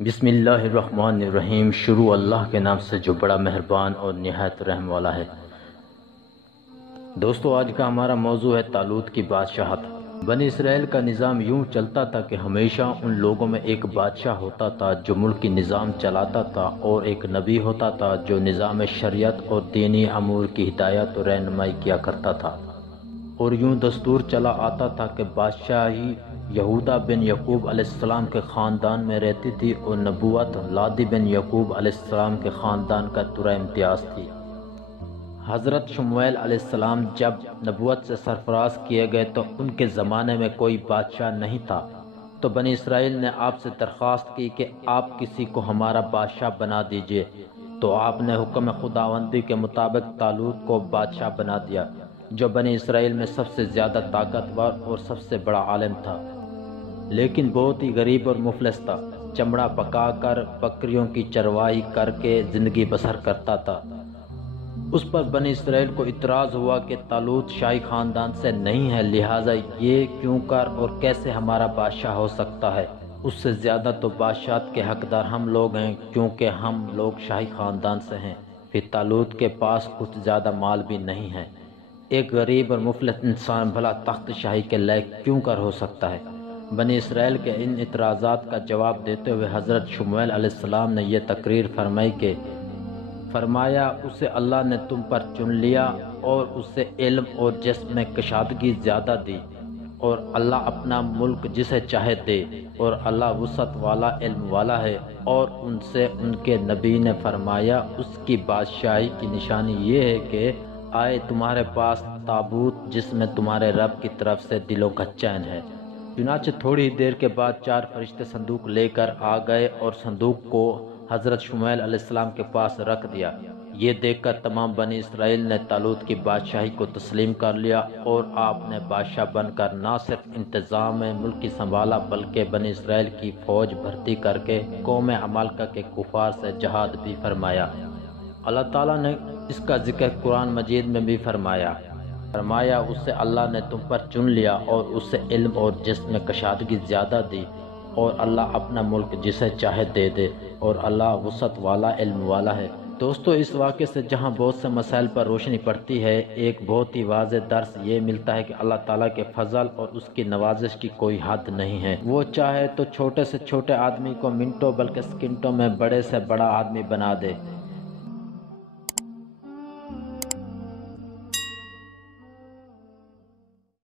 بسم اللہ الرحمن الرحیم۔ شروع اللہ کے نام سے جو بڑا مہربان اور نہایت رحم والا ہے۔ دوستو، آج کا ہمارا موضوع ہے طالوت کی بادشاہت۔ بنی اسرائیل کا نظام یوں چلتا تھا کہ ہمیشہ ان لوگوں میں ایک بادشاہ ہوتا تھا جو ملکی نظام چلاتا تھا، اور ایک نبی ہوتا تھا جو نظام شریعت اور دینی امور کی ہدایت اور رہنمائی کیا کرتا تھا۔ اور یوں دستور چلا آتا تھا کہ بادشاہی یہودا بن یعقوب علیہ السلام کے خاندان میں رہتی تھی، اور نبوت لادی بن یعقوب علیہ السلام کے خاندان کا درجہ امتیاز تھی۔ حضرت شمویل علیہ السلام جب نبوت سے سرفراز کیے گئے تو ان کے زمانے میں کوئی بادشاہ نہیں تھا، تو بنی اسرائیل نے آپ سے درخواست کی کہ آپ کسی کو ہمارا بادشاہ بنا دیجئے، تو آپ نے حکم خداوندی کے مطابق طالوت کو بادشاہ بنا دیا، جو بنی اسرائیل میں سب سے زیادہ طاقتور اور سب سے بڑا عالم تھا، لیکن بہت ہی غریب اور مفلس تھا۔ چمڑا پکا کر بکریوں کی چروائی کر کے زندگی بسر کرتا تھا۔ اس پر بنی اسرائیل کو اعتراض ہوا کہ طالوت شاہی خاندان سے نہیں ہے، لہٰذا یہ کیوں کر اور کیسے ہمارا بادشاہ ہو سکتا ہے؟ اس سے زیادہ تو بادشاہت کے حقدار ہم لوگ ہیں، کیونکہ ہم لوگ شاہی خاندان سے ہیں۔ پھر طالوت کے پاس کچھ زیادہ مال بھی نہیں ہے۔ ایک غریب اور مفلس انسان بھلا تخت شاہی کے لائق کیوں کر ہو سکتا ہے؟ بنی اسرائیل کے ان اعتراضات کا جواب دیتے ہوئے حضرت شمویل علیہ السلام نے یہ تقریر فرمائی کہ اسے اللہ نے تم پر چن لیا، اور اسے علم اور جسم میں کشادگی زیادہ دی، اور اللہ اپنا ملک جسے چاہے دے، اور اللہ وسعت والا علم والا ہے۔ اور ان سے ان کے نبی نے فرمایا، اس کی بادشاہی کی نشانی یہ ہے کہ آئے تمہارے پاس تابوت جس میں تمہارے رب کی طرف سے دلوں کا چین ہے۔ چنانچہ تھوڑی دیر کے بعد 4 فرشتے صندوق لے کر آ گئے اور صندوق کو حضرت شمویل علیہ السلام کے پاس رکھ دیا۔ یہ دیکھ کر تمام بنی اسرائیل نے طالوت کی بادشاہی کو تسلیم کر لیا، اور آپ نے بادشاہ بن کر نہ صرف انتظام ملکی سنبھالا بلکہ بنی اسرائیل کی فوج بھرتی کر کے قوم عمالقہ کے کفار سے جہاد بھی فرمایا۔ اللہ تعالیٰ نے اس کا ذکر قرآن مجید میں بھی فرمایا، اسے اللہ نے تم پر چن لیا، اور اسے علم اور جسم میں کشادگی زیادہ دی، اور اللہ اپنا ملک جسے چاہے دے دے، اور اللہ وسعت والا علم والا ہے۔ دوستو، اس واقعے سے جہاں بہت سے مسائل پر روشنی پڑتی ہے، ایک بہت ہی واضح درس یہ ملتا ہے کہ اللہ تعالیٰ کے فضل اور اس کی نوازش کی کوئی حد نہیں ہے۔ وہ چاہے تو چھوٹے سے چھوٹے آدمی کو منٹوں بلکہ سیکنڈوں میں بڑے سے بڑا آدمی بنا دے۔